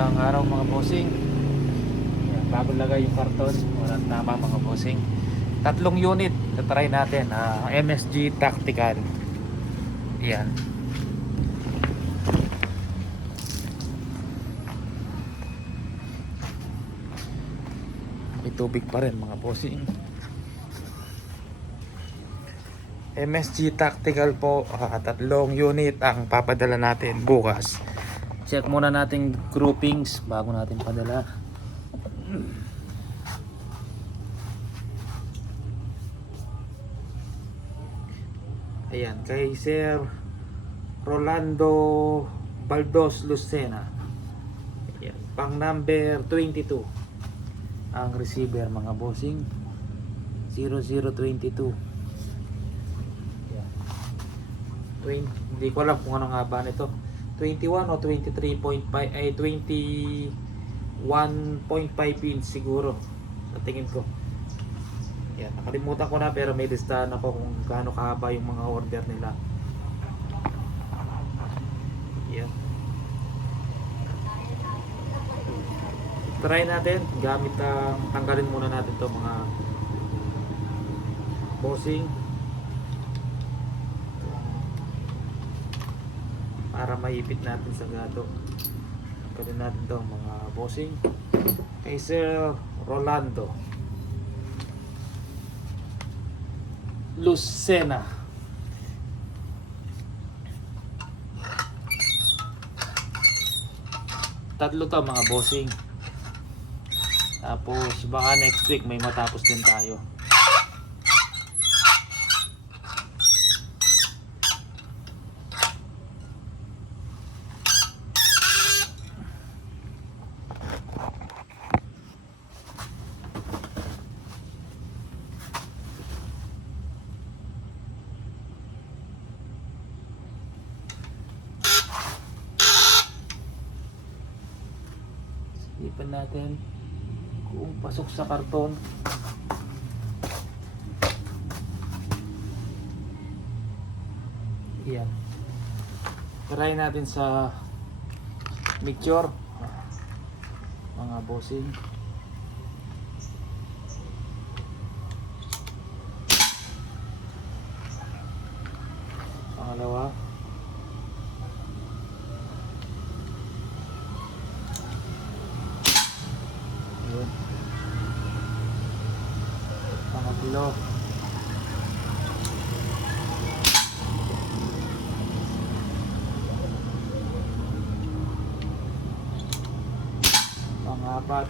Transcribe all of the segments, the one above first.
Magandang araw mga bossing. Yan, bago lagay yung karton, walang tama mga bossing. 3 unit, tatry natin. MSG Tactical. Yan. May tubig pa rin mga bossing. MSG Tactical po, 3 unit ang papadala natin bukas. Check muna natin groupings bago natin padala. Ayan, kay Sir Rolando Baldos Lucena. Ayan, pang number 22 ang receiver mga bossing. 0022. Ayan. 20, hindi ko alam kung ano nga ba nito. 21 o 23.5 ay 21.5 inch siguro sa tingin ko. Yan, nakalimutan ko na pero may listahan ako kung gaano kahaba yung mga order nila. Yan. Try natin gamit ang tanggalin muna natin to mga bossing para maipit natin sa gato. Tanggalin natin to mga bossing kay Sir Rolando Lucena. Tatlo to mga bossing. Tapos baka next week may matapos din tayo. Ipan natin kung pasok sa karton. Yan. Try natin sa mixture mga bossing. Pangalawa. Yun. Pangatlo. Pangapat.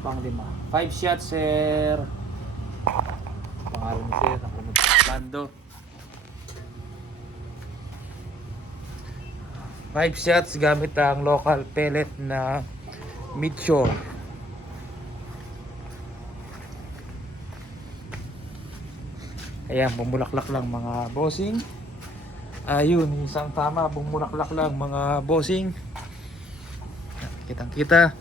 Panglima. 5 shots, Sir. Pangalan ni Sir. Lando. 5 shots gamit ang local pellet na mixture. Ayan, bumulaklak lang mga bossing. Ayun, isang tama, bumulaklak lang mga bossing. Kitang kita.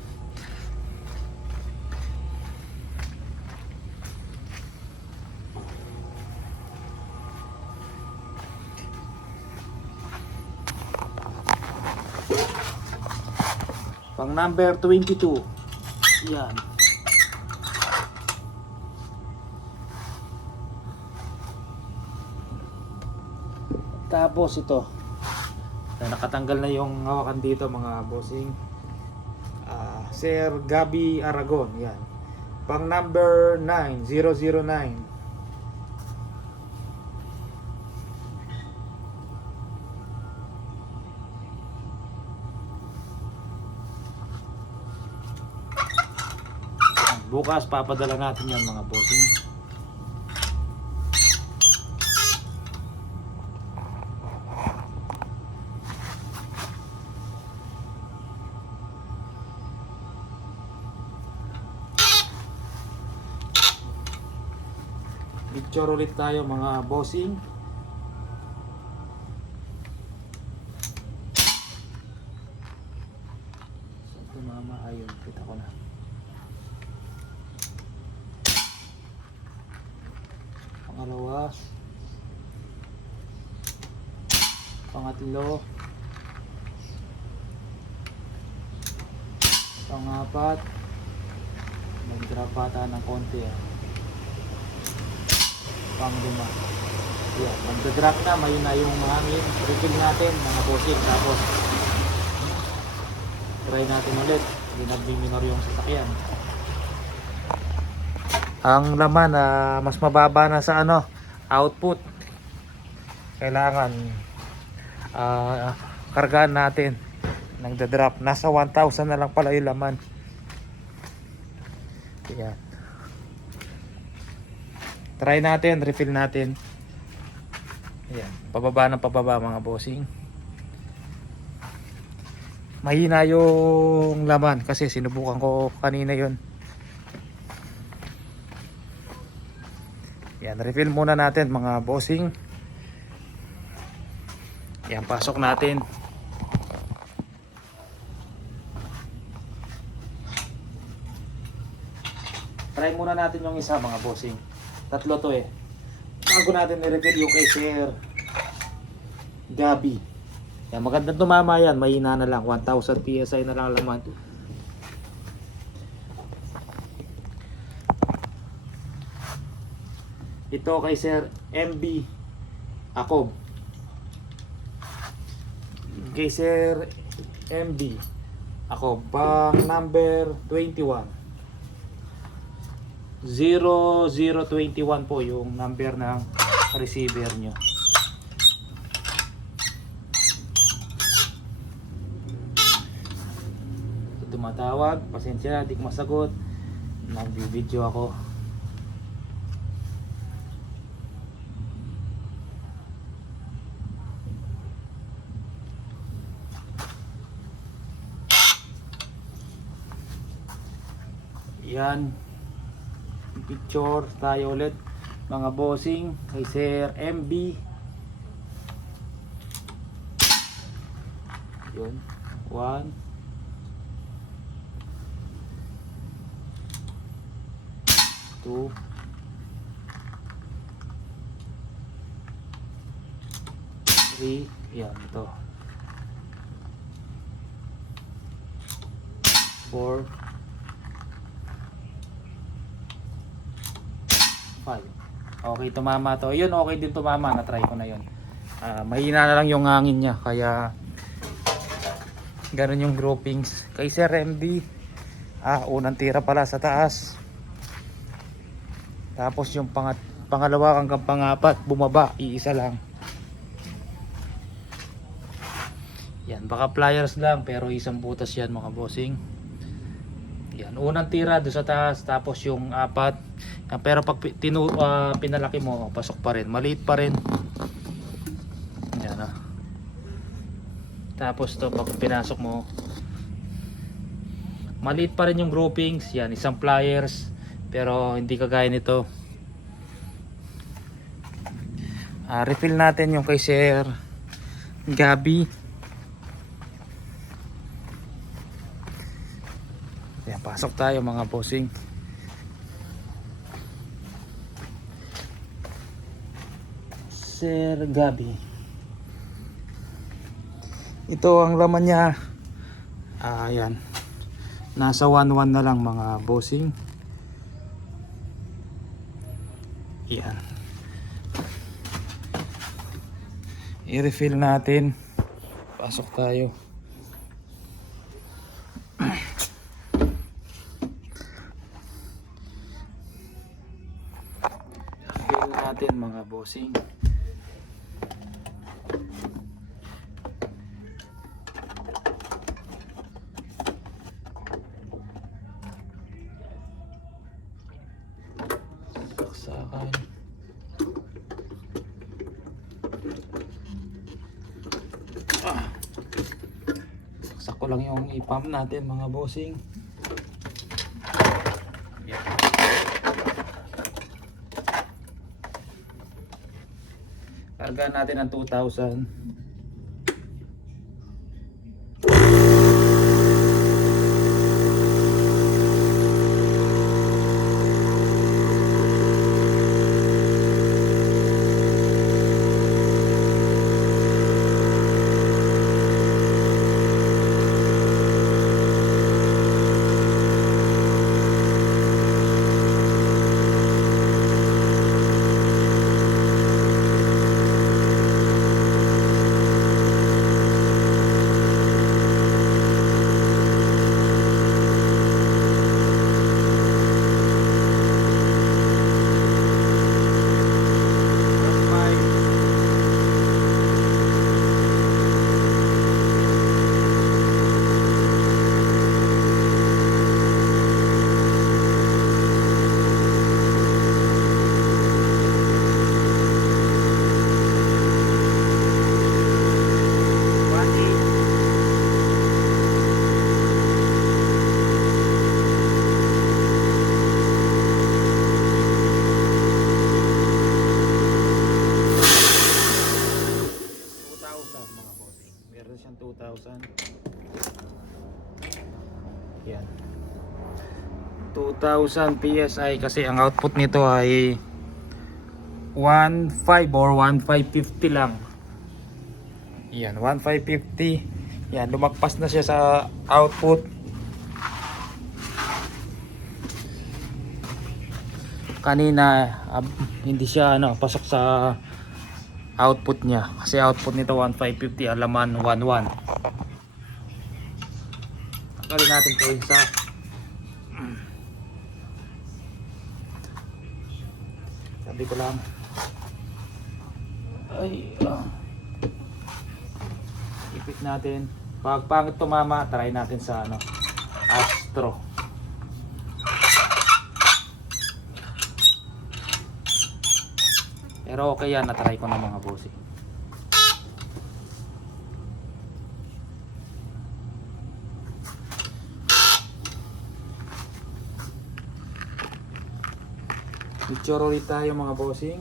Pang number 22. Yan. Tapos ito. Nakatanggal na yung hawakan dito mga bossing. Sir Gabi Aragon. Yan. Pang number 9. 009. Bukas papadala natin yan mga bossing. Picture ulit tayo mga bossing. Ito mama, ayun, kita ko na. Pangalawa. Pangatlo. Pangapat. Nag-drop ata ng konti ah. Panglima. Yan, mag-drop na, may na yung hangin. Refill natin mga bossing. Tapos try natin ulit. Hindi nag-minor yung sasakyan. Ang laman mas mababa na sa ano, output. Kailangan kargaan natin. Nagda-drop. Nasa 1,000 na lang pala yung laman. Yan. Try natin, refill natin. Ayan, pababa ng pababa mga bossing. Mahina yung laman kasi sinubukan ko kanina yon. Yan, refill muna natin mga bossing. Yan, pasok natin. Try muna natin yung isa mga bossing. Tatlo to eh. Bago natin i-refill yung kay Sir Gabi. Yan, magandang tumama yan. Mahina na lang. 1,000 PSI na lang laman. Ito kay Sir MB Akob. Kay Sir MB Akob. Pang number 21. 0021 po yung number ng receiver nyo. Ito tumatawag, pasensya, di ko masagot. Nag-video ako. Yan, picture tayo ulit mga bossing kay Sir MB. Yun, 1 2 3. Yan, ito 4 5. Okay, tumama to. Yun, okay din tumama. Na-try ko na yun. Mahina na lang yung hangin niya. Kaya ganun yung groupings. Kay Sir MD, unang tira pala sa taas. Tapos yung pangalawa hanggang pangapat, bumaba. Iisa lang. Yan, baka pliers lang. Pero isang butas yan mga bossing. Yan, unang tira doon sa taas, tapos yung apat. Yan, pero pag pinalaki mo, pasok pa rin, maliit pa rin. Yan ah. Tapos to pag pinasok mo, maliit pa rin yung groupings. Yan, isang pliers, pero hindi kagaya nito. Refill natin yung kay Sir Gabi. Yan, pasok tayo mga bossing. Sir Gabi. Ito ang laman niya. Ayan. Nasa 1,1 na lang mga bossing. Yan. I-refill natin. Pasok tayo. Refill natin mga bossing. Saksakan. Saksak ko lang yung i-pump natin mga bossing. Yan. Karga natin ang 2,000. 2,000 mga bossing. Meron siyang 2,000. Yan. 2,000 PSI kasi ang output nito ay 1.5 or 1.550 lang. Yan, 1.550. Yan, lumagpas na siya sa output. Kanina hindi siya pasok sa output niya kasi output nito 1.550, alaman 1.1. Tanggalin natin ito sa sabi ko lang ipit natin. Pag pangit tumama, try natin sa Astro. Pero okay yan, na-try ko na mga bossing. Picture ulit tayo mga bossing.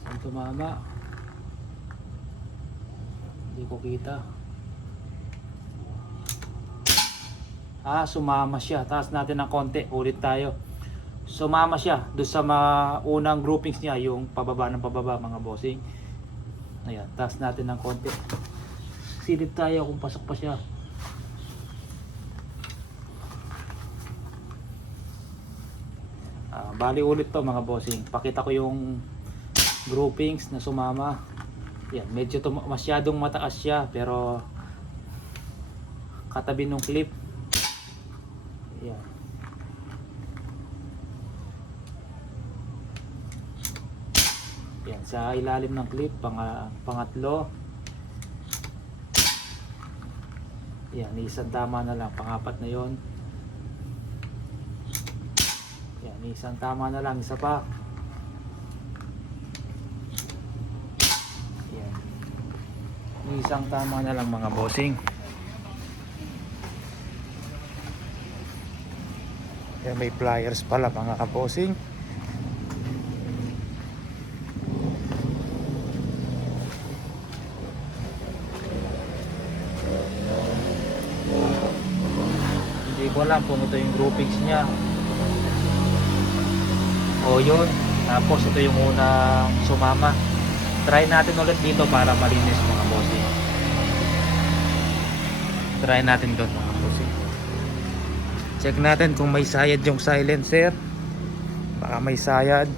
Saan tumama? Hindi ko kita. Sumama siya. Taas natin ng konti. Ulit tayo. Sumama siya doon sa unang groupings niya, yung pababa ng pababa mga bossing. Ayan, taas natin ng konti. Silip tayo kung pasok pa siya. Bali ulit to mga bossing. Pakita ko yung groupings na sumama. Yan, medyo masyadong mataas siya pero katabi ng clip. Yan. Yan, sa ilalim ng clip, pangatlo. Yan, isang tama na lang, pangapat na yon. Yan, isang tama na lang, isa pa. Yan. Isang tama na lang mga bossing. Yan, may pliers pala mga kabossing. Hindi ko alam kung ito yung groupings niya. O yun, tapos ito yung unang sumama. Try natin ulit dito para malinis mga bossing. Try natin doon mga bossing. Check natin kung may sayad yung silencer. Baka may sayad.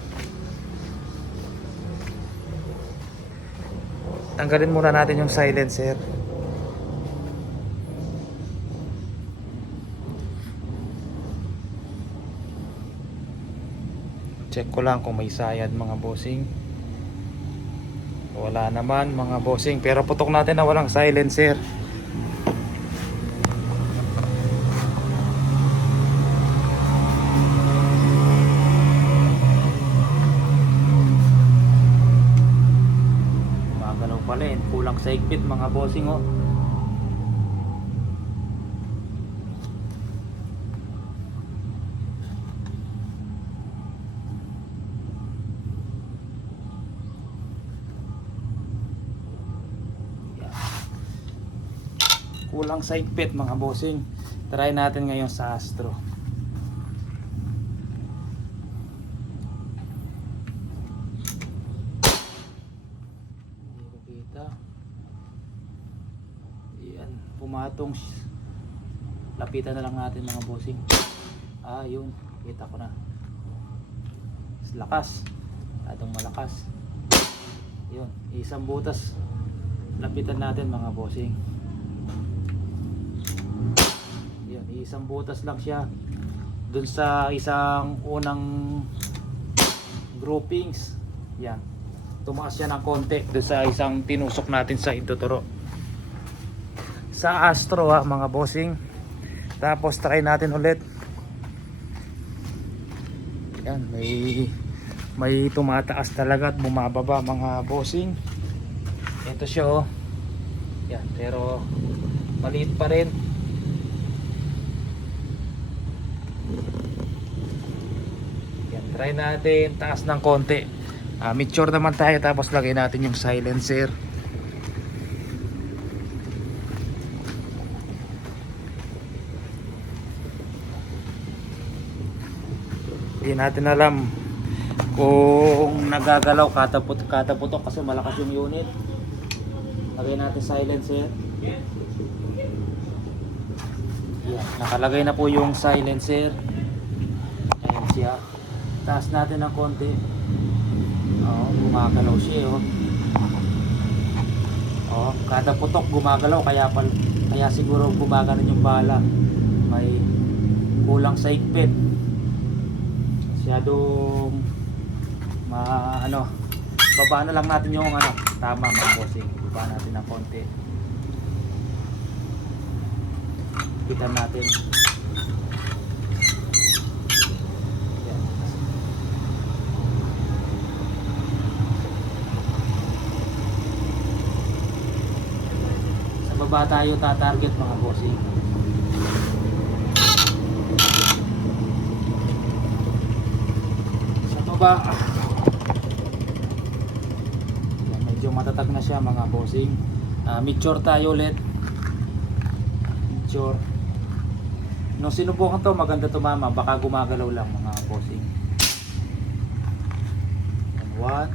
Tanggalin muna natin yung silencer. Check ko lang kung may sayad mga bossing. Wala naman mga bossing, pero putok natin na walang silencer. Magalaw pala eh, kulang sa higpit mga bossing oh. Kulang sa higpit mga bossing. Try natin ngayon sa Astro. Hindi ko kita. Yan, pumatong. Lapitan na lang natin mga bossing. Yun, kita ko na. Lakas. Atong malakas. Yun, isang butas. Lapitan natin mga bossing. Isang butas lang siya dun sa isang unang groupings. Yan, tumaas siya ng konti dun sa isang tinusok natin sa induturo sa Astro mga bossing. Tapos try natin ulit. Yan, may tumataas talaga at bumababa mga bossing. Ito siya yan, pero maliit pa rin. Try natin taas ng konti. Mature naman tayo, tapos lagay natin yung silencer. Hindi natin alam kung nagagalaw, kataputok kasi malakas yung unit. Lagay natin silencer. Yan, nakalagay na po yung silencer. Ayan siya. Taas natin ng konti. Gumagalaw siya, kada putok gumagalaw, kaya siguro gumagano yung bala. May kulang sa higpit. Masyadong baba na lang natin yung tama mga bossing. Baba natin ng konti. Kita natin. Yan. Sa baba tayo tatarget mga bossing. Sa baba yan, medyo matatag na siya mga bossing. Mature tayo ulit. Mature. Nung sinubukan to, maganda tumama, baka gumagalaw lang mga bossing. 1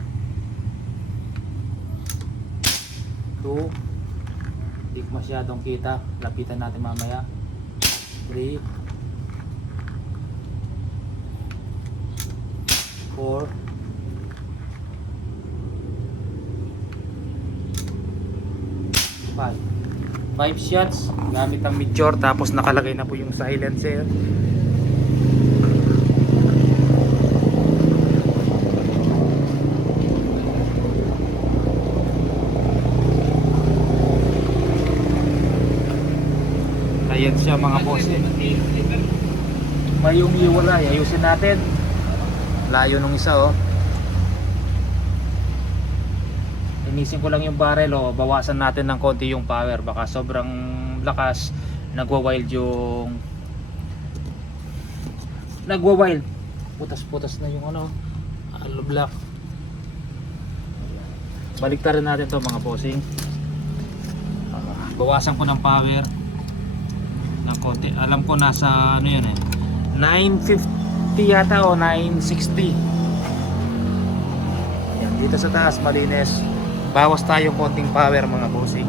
2, hindi ko masyadong kita, lapitan natin mamaya. 3 4 5 shots gamit ang mature, tapos nakalagay na po yung silencer. Ayan siya mga boss. May umiwalay, ayusin natin. Layo nung isa Inisin ko lang yung barrel, bawasan natin ng konti yung power, baka sobrang lakas nagwa-wild yung putas na yung hollow block. Baliktarin natin to mga bossing. Bawasan ko ng power ng konti. Alam ko nasa 950 yata o 960. Yan, dito sa taas malinis. Bawas tayo konting power mga bossing.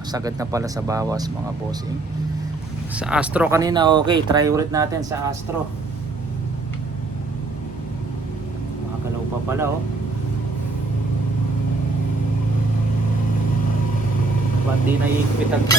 Sagad na pala sa bawas mga bossing. Sa Astro kanina okay, try ulit natin sa Astro. Makagalaw pa pala ba't di naiigpitan pa?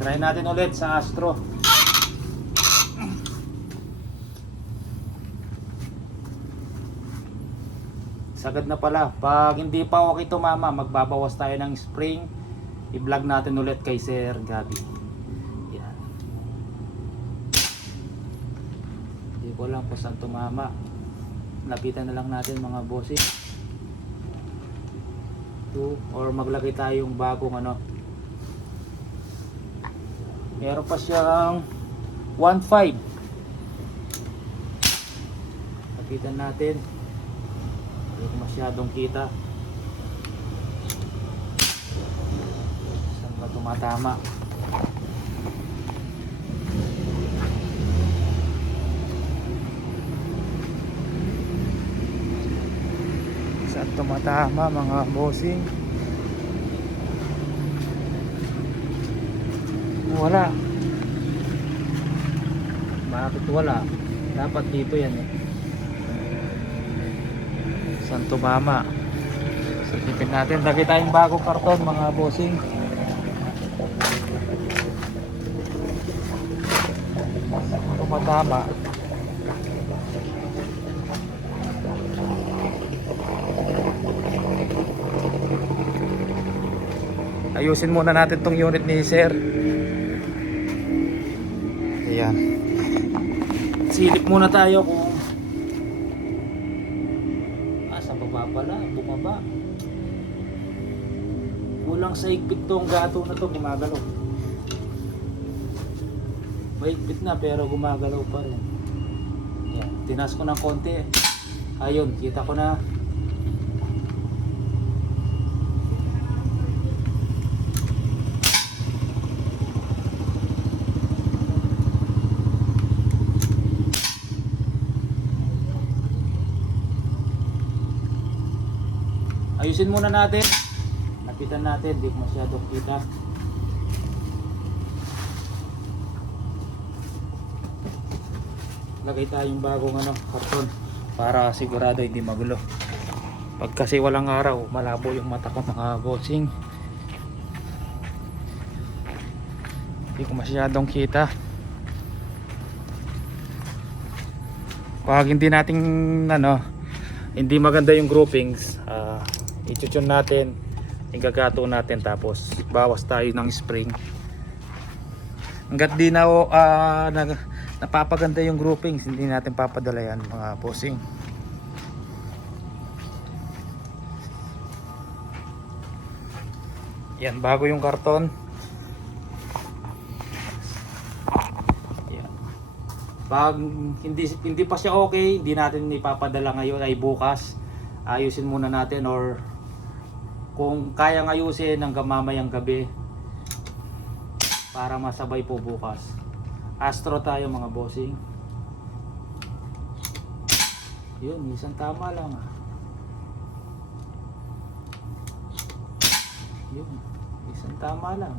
Try natin ulit sa Astro. Sagad na pala. Pag hindi pa okay tumama, magbabawas tayo ng spring. I-vlog natin ulit kay Sir Gabi. Yan. Hindi ko lang kung saan tumama. Lapitan na lang natin mga bossing. 2 or maglagay tayong bagong meron pa siyang 1.5. Lapitan natin. Hindi ko masyadong kita. Saan ba tumatama? Saan tumatama mga bossing? Wala. Bakit wala? Dapat dito yan Saan tumama? Silipin natin. Lagay tayong bagong karton mga bossing. Tumatama. Ayusin muna natin tong unit ni sir. Ayan. Silip muna tayo kung sa baba pala, bumaba. Kulang sa higpit tong gato na to, gumagalaw. Mahigpit na pero gumagalaw pa rin. Ayan. Tinas ko ng konti. Ayun, kita ko na. Ayusin muna natin. Lapitan natin, di masyadong kita. Lagay tayong bagong karton para sigurado hindi magulo. Pag kasi walang araw, malabo yung mata ko mga bossing. Hindi ko masyadong kita. Pag hindi natin hindi maganda yung groupings, i-tune natin, igagato natin, tapos bawas tayo ng spring. Hanggat di na napapaganda yung groupings, hindi natin papadala yan mga bossing. Yan, bago yung karton. Yan. Pag hindi pa siya okay, hindi natin ipapadala ngayon, ay bukas ayusin muna natin, or kung kayang ayusin hanggang mamayang gabi para masabay po bukas. Astro tayo mga bossing. Yun, isang tama lang. Yun, isang tama lang.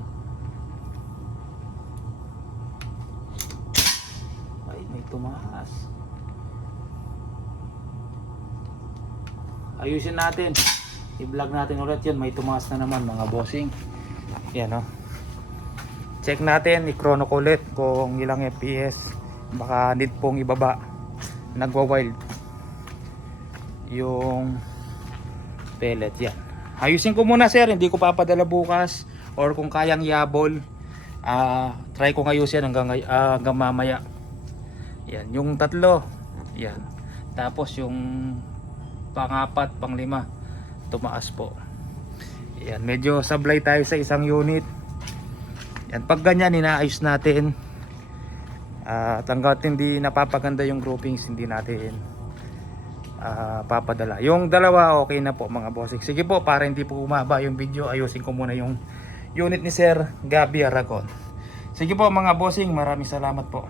Ay, may tumaas. Ayusin natin. I-vlog natin ulit yun. May tumaas na naman mga bossing. Yan check natin, i-chrono ko ulit kung ilang FPS. Baka need pong ibaba. Nagwa-wild yung pellet. Yan. Ayusin ko muna sir. Hindi ko papadala bukas. Or kung kayang iabol, try ko ayusin hanggang mamaya. Yan. Yung tatlo. Yan. Tapos yung pang-apat, pang-lima, tumaas po. Yan, medyo sablay tayo sa isang unit. Yan, pag ganyan inaayos natin. Hanggat hindi napapaganda yung groupings, hindi natin papadala. Yung dalawa okay na po mga bossing. Sige po, para hindi po umaba yung video, ayusin ko muna yung unit ni Sir Gabby Aragon. Sige po mga bossing, maraming salamat po.